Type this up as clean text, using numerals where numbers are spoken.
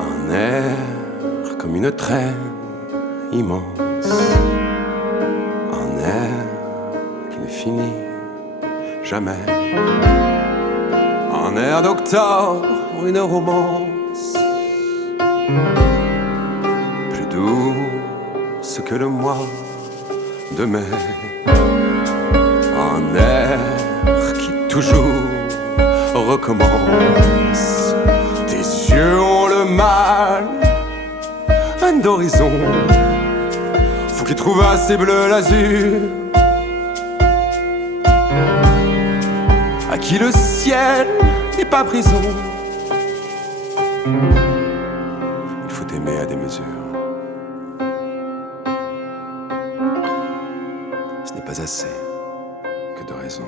Un air comme une traîne immense, un air qui ne finit jamais, un air d'octobre, une romance plus douce que le mois de mai, un air qui toujours recommence. Tes yeux ont le mal d'horizon, faut qu'il trouve assez bleu l'azur, à qui le ciel n'est pas prison. Il faut aimer à des mesures. Ce n'est pas assez que de raison.